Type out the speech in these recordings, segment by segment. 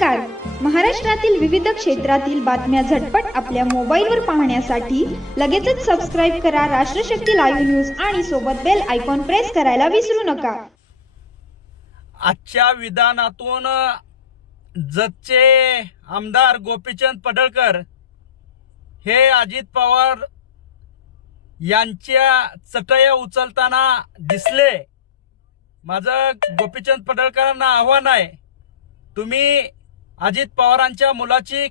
नमस्कार. महाराष्ट्रातील विविध क्षेत्रातील बातम्या झटपट आपल्या मोबाईलवर पाहण्यासाठी लगेचच सबस्क्राईब करा राष्ट्रशक्ती लाईव्ह न्यूज आणि सोबत बेल आयकॉन प्रेस करायला विसरू नका. आजच्या विधानातून जतचे आमदार गोपीचंद पडळकर हे अजित पवार यांच्या चटया उचलताना दिसले. माझं गोपीचंद पडळकरांना आव्हान आहे, तुम्ही अजित पवारांच्या मुलाची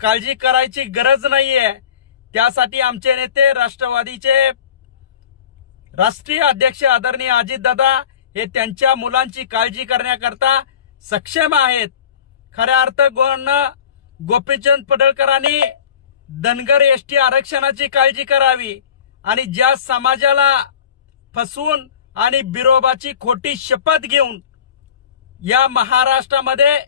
काळजी करायची गरज नाहीये. त्यासाठी आमचे नेते राष्ट्रवादीचे राष्ट्रीय अध्यक्ष आदरणीय अजितदादा हे त्यांच्या मुलांची काळजी करण्याकरता सक्षम आहेत. खऱ्या अर्थानं गोपीचंद पडळकरांनी धनगर एसटी आरक्षणाची काळजी करावी आणि ज्या समाजाला फसवून आणि बिरोबाची खोटी शपथ घेऊन या महाराष्ट्रामध्ये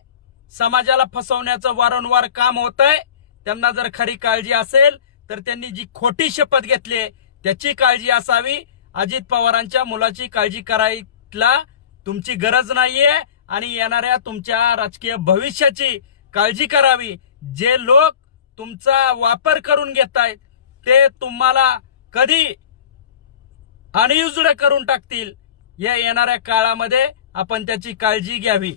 समाजाला फसवण्याचं वारंवार काम होतंय, त्यांना जर खरी काळजी असेल तर त्यांनी जी खोटी शपथ घेतली त्याची काळजी असावी. अजित पवारांच्या मुलाची काळजी करायला तुमची गरज नाहीये आणि येणाऱ्या तुमच्या राजकीय भविष्याची काळजी करावी. जे लोक तुमचा वापर करून घेतायत ते तुम्हाला कधी अनयुज्ड करून टाकतील. या येणाऱ्या काळामध्ये आपण त्याची काळजी घ्यावी.